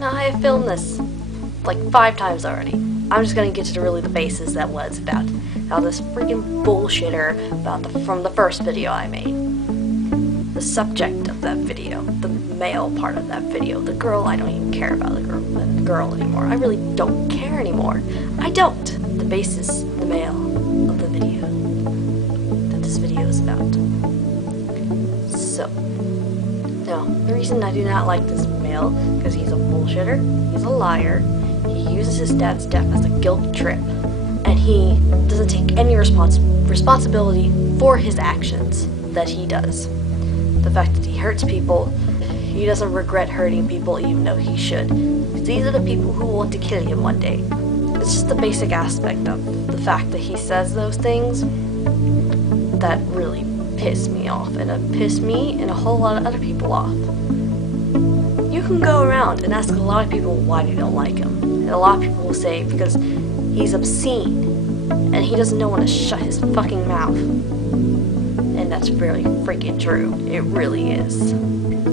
Now, I have filmed this like 5 times already. I'm just gonna get to really the basis that what it's about. Now, this freaking bullshitter from the first video I made. The subject of that video, the male part of that video, the girl, I don't even care about the girl anymore. I really don't care anymore. I don't. The basis, the male of the video that this video is about. So, now, the reason I do not like this male, because he's a bullshitter, he's a liar, he uses his dad's death as a guilt trip, and he doesn't take any responsibility for his actions that he does. The fact that he hurts people, he doesn't regret hurting people even though he should. These are the people who want to kill him one day. It's just the basic aspect of the fact that he says those things that really piss me off, and it pissed me and a whole lot of other people off. You can go around and ask a lot of people why they don't like him, and a lot of people will say because he's obscene and he doesn't know when to shut his fucking mouth. And that's really freaking true. It really is.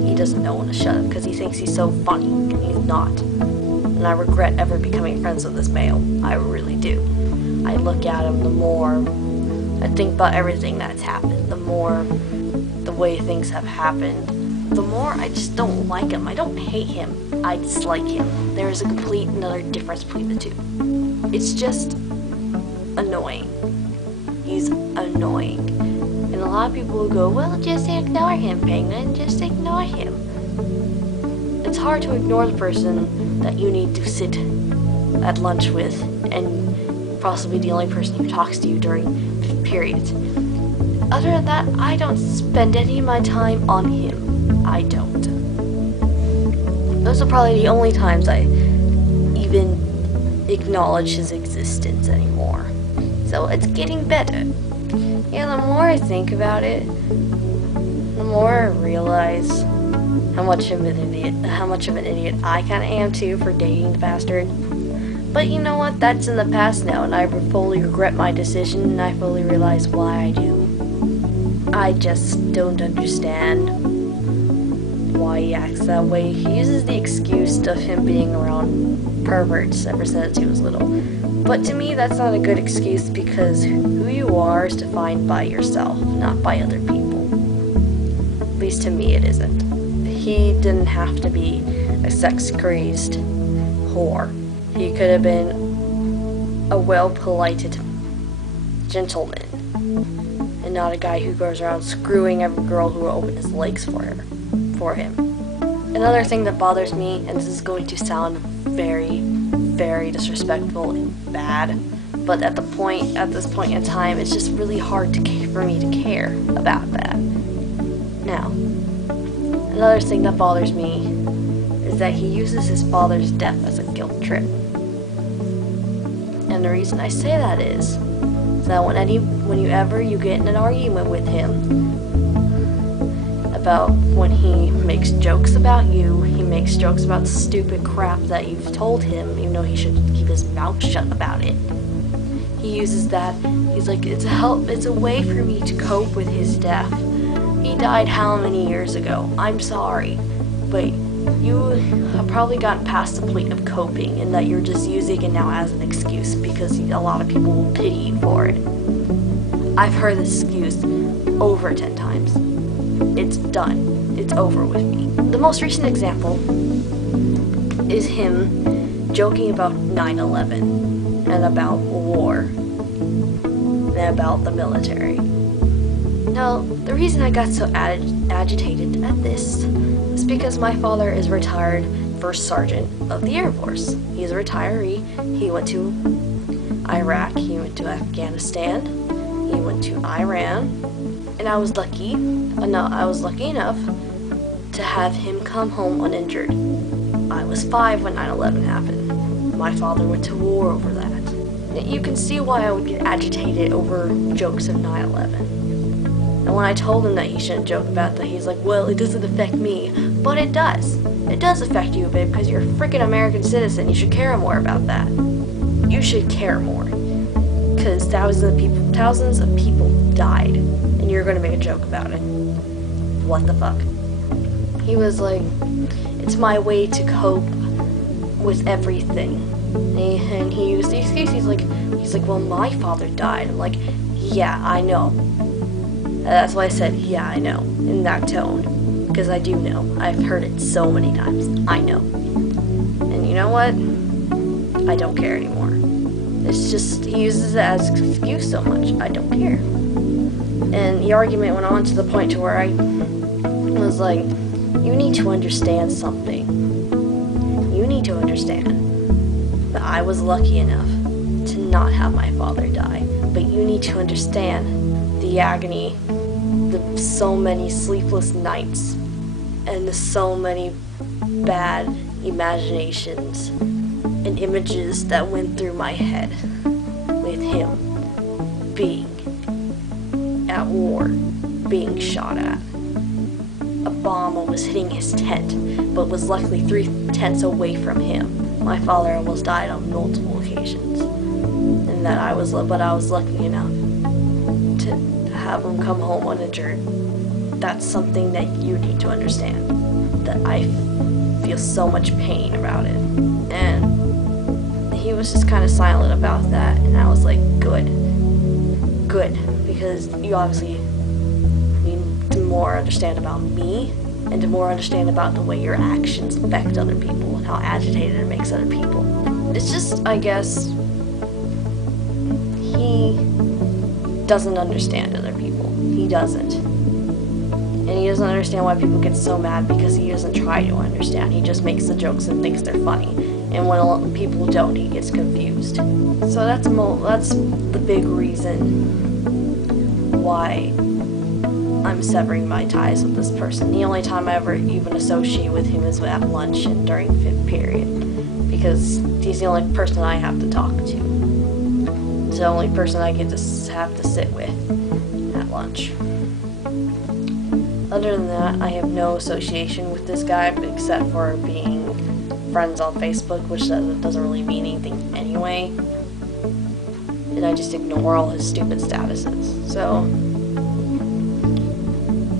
He doesn't know when to shut up because he thinks he's so funny, and he's not. And I regret ever becoming friends with this male. I really do. I look at him, the more I think about everything that's happened, the more the way things have happened, the more I just don't like him. I don't hate him. I dislike him. There is a complete another difference between the two. It's just annoying. He's annoying. And a lot of people will go, well, just ignore him, Penguin, just ignore him. It's hard to ignore the person that you need to sit at lunch with and possibly the only person who talks to you during periods. Other than that, I don't spend any of my time on him. I don't. Those are probably the only times I even acknowledge his existence anymore. So it's getting better. Yeah, the more I think about it, the more I realize how much of an idiot I kind of am too for dating the bastard. But you know what? That's in the past now, and I fully regret my decision, and I fully realize why I do. I just don't understand why he acts that way. He uses the excuse of him being around perverts ever since he was little. But to me, that's not a good excuse because who you are is defined by yourself, not by other people. At least to me, it isn't. He didn't have to be a sex-crazed whore. He could have been a well-polited gentleman and not a guy who goes around screwing every girl who will open his legs for him. Another thing that bothers me, and this is going to sound very, very disrespectful and bad, but at this point in time, it's just really hard for me to care about that. Now, another thing that bothers me is that he uses his father's death as a guilt trip. And the reason I say that is that whenever you get in an argument with him about when he makes jokes about you, he makes jokes about the stupid crap that you've told him, even though he should keep his mouth shut about it. He uses that. He's like, it's a way for me to cope with his death. He died how many years ago? I'm sorry, but you have probably gotten past the point of coping, and that you're just using it now as an excuse because a lot of people will pity you for it. I've heard this excuse over 10 times. It's done. It's over with me. The most recent example is him joking about 9/11 and about war and about the military. Now, the reason I got so agitated at this is because my father is retired First Sergeant of the Air Force. He's a retiree. He went to Iraq, he went to Afghanistan, he went to Iran, and I was lucky enough to have him come home uninjured. I was 5 when 9/11 happened. My father went to war over that. You can see why I would get agitated over jokes of 9/11. And when I told him that he shouldn't joke about that, he's like, well, it doesn't affect me. But it does. It does affect you a bit because you're a freaking American citizen. You should care more about that. You should care more. Because thousands of people died, and you're going to make a joke about it. What the fuck? He was like, it's my way to cope with everything. And he used the excuse, he's like, well, my father died. I'm like, yeah, I know. That's why I said, yeah, I know, in that tone. Because I do know. I've heard it so many times. I know. And you know what? I don't care anymore. It's just, he uses it as an excuse so much. I don't care. And the argument went on to the point to where I was like, you need to understand something. You need to understand that I was lucky enough to not have my father die. But you need to understand the agony, the so many sleepless nights, and the so many bad imaginations and images that went through my head with him being at war, being shot at. A bomb almost hitting his tent, but was luckily 3 tents away from him. My father almost died on multiple occasions, and that I was lucky enough to have him come home uninjured. That's something that you need to understand. That I feel so much pain about it, and he was just kind of silent about that, and I was like, good, because you obviously need to more understand about me, and to more understand about the way your actions affect other people, and how agitated it makes other people. It's just, I guess, he doesn't understand other people. He doesn't. And he doesn't understand why people get so mad, because he doesn't try to understand. He just makes the jokes and thinks they're funny. And when people don't, he gets confused. So that's the big reason why I'm severing my ties with this person. The only time I ever even associate with him is at lunch and during 5th period, because he's the only person I have to talk to. It's the only person I get to have to sit with at lunch. Other than that, I have no association with this guy except for being friends on Facebook, which doesn't really mean anything anyway. And I just ignore all his stupid statuses. So,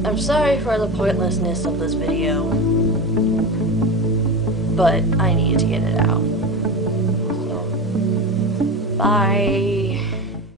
I'm sorry for the pointlessness of this video, but I needed to get it out. So, bye.